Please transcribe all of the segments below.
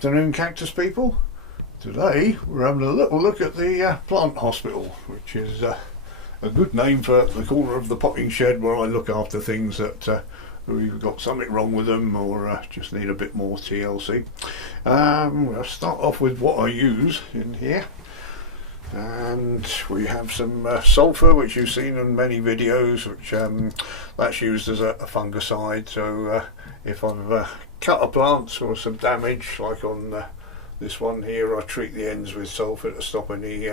afternoon, Cactus people. Today we're having a little look at the plant hospital, which is a good name for the corner of the potting shed where I look after things that have either got something wrong with them or just need a bit more TLC. I'll start off with what I use in here. And we have some sulphur, which you've seen in many videos, which that's used as a fungicide. So if I've cut a plant or some damage, like on this one here, I treat the ends with sulphur to stop any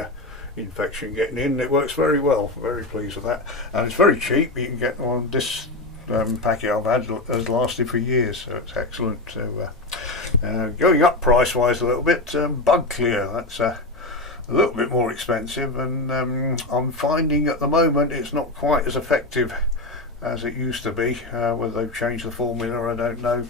infection getting in. It works very well, very pleased with that, and it's very cheap. You can get one. This packet I've had has lasted for years, so it's excellent. So going up price wise a little bit, bug clear, that's a little bit more expensive, and I'm finding at the moment it's not quite as effective as it used to be. Whether they've changed the formula, I don't know,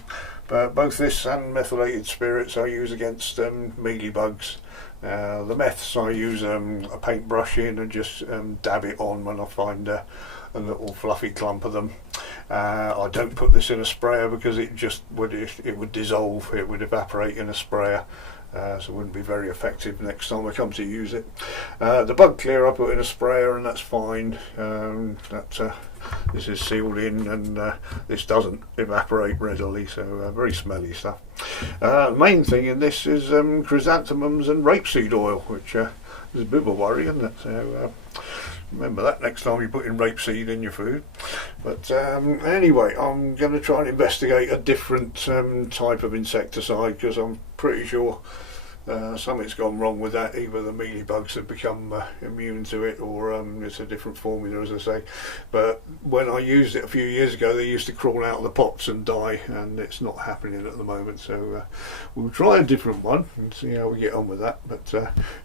but both this and methylated spirits I use against mealybugs. The meths I use a paintbrush in and just dab it on when I find a little fluffy clump of them. I don't put this in a sprayer because it would dissolve, it would evaporate in a sprayer. So it wouldn't be very effective next time I come to use it. The bug clear I put in a sprayer, and that's fine. This is sealed in, and this doesn't evaporate readily, so very smelly stuff. The main thing in this is chrysanthemums and rapeseed oil, which is a bit of a worry, isn't it? So remember that next time you put in rapeseed in your food. But anyway, I'm going to try and investigate a different type of insecticide, because I'm pretty sure something's gone wrong with that. Either the mealybugs have become immune to it, or it's a different formula, as I say. But when I used it a few years ago, they used to crawl out of the pots and die, and it's not happening at the moment. So we'll try a different one and see how we get on with that. But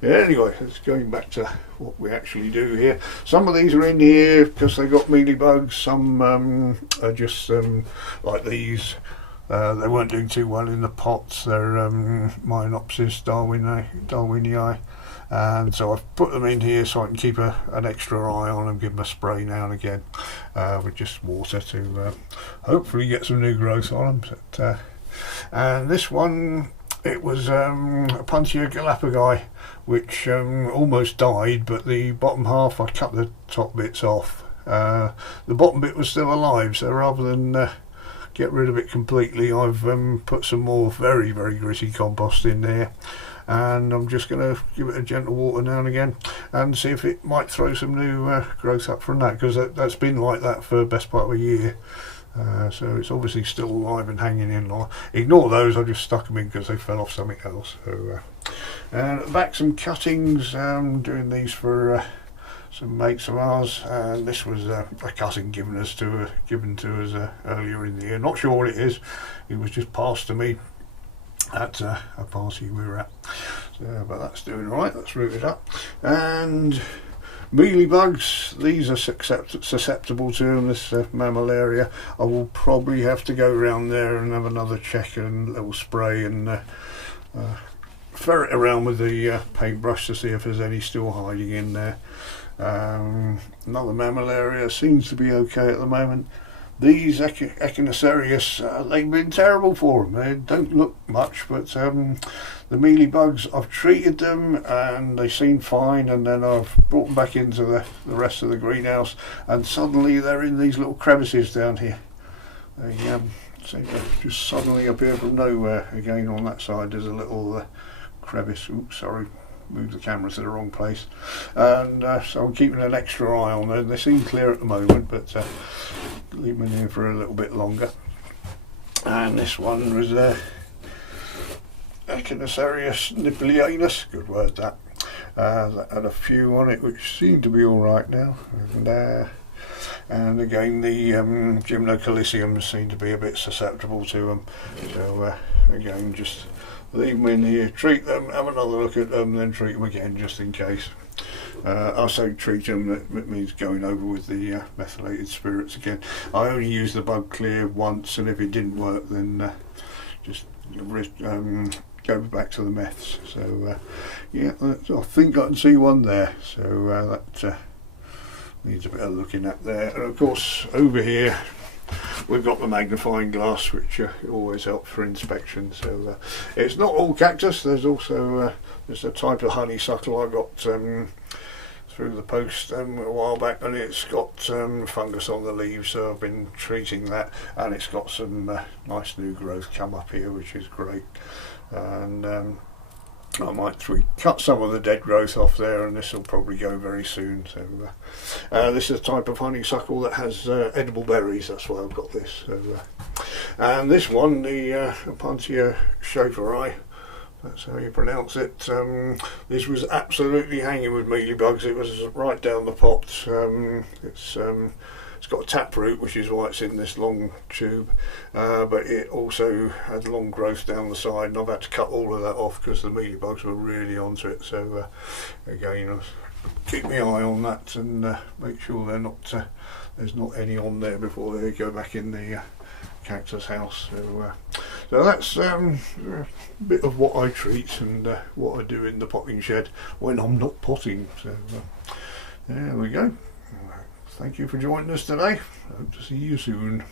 yeah, anyway, it's going back to what we actually do here. Some of these are in here because they got mealybugs. Some are just like these. They weren't doing too well in the pots. They're Myonopsis darwinii, and so I've put them in here so I can keep an extra eye on them, give them a spray now and again with just water to hopefully get some new growth on them. But, and this one, it was a Puntia galapagos, which almost died, but the bottom half, I cut the top bits off. The bottom bit was still alive, so rather than get rid of it completely, I've put some more very gritty compost in there, and I'm just going to give it a gentle water now and again and see if it might throw some new growth up from that, because that's been like that for the best part of a year. So it's obviously still alive and hanging in. Ignore those, I just stuck them in because they fell off something else. So, and at the back, some cuttings. Doing these for some mates of ours, and this was a cousin given to us earlier in the year. Not sure what it is. It was just passed to me at a party we were at. So, but that's doing all right. That's rooted up. And mealybugs, these are susceptible to them, this mammillaria. I will probably have to go around there and have another check and a little spray and ferret around with the paintbrush to see if there's any still hiding in there. Another mammillaria seems to be okay at the moment. These echinocerius, they've been terrible for them. They don't look much, but the mealybugs, I've treated them and they seem fine, and then I've brought them back into the rest of the greenhouse, and suddenly they're in these little crevices down here. They seem to just suddenly appear from nowhere. Again, on that side there's a little crevice. Oops, sorry, moved the camera to the wrong place. And so I'm keeping an extra eye on them. They seem clear at the moment, but leave them in here for a little bit longer. And this one was Echinocerius nippilianus, good word that. That had a few on it which seem to be alright now. And again, the gymnocalyciums seem to be a bit susceptible to them. So again, just leave them in here, treat them, have another look at them, then treat them again just in case. I say treat them, that means going over with the methylated spirits again. I only use the bug clear once, and if it didn't work, then just go back to the meths. So yeah, I think I can see one there, so that needs a bit of looking at there. And of course over here we've got the magnifying glass, which always helps for inspection. So it's not all cactus. There's also there's a type of honeysuckle I got through the post a while back, and it's got fungus on the leaves, so I've been treating that, and it's got some nice new growth come up here, which is great. And I might cut some of the dead growth off there, and this will probably go very soon. So this is a type of honeysuckle that has edible berries, that's why I've got this. So, and this one, the Opuntia schaferi, that's how you pronounce it. This was absolutely hanging with mealybugs. It was right down the pot. It's got a taproot, which is why it's in this long tube, but it also had long growth down the side, and I've had to cut all of that off because the mealybugs were really onto it. So again, I'll keep my eye on that and make sure there's not any on there before they go back in the cactus house. So that's a bit of what I treat and what I do in the potting shed when I'm not potting. So there we go. Thank you for joining us today. Hope to see you soon.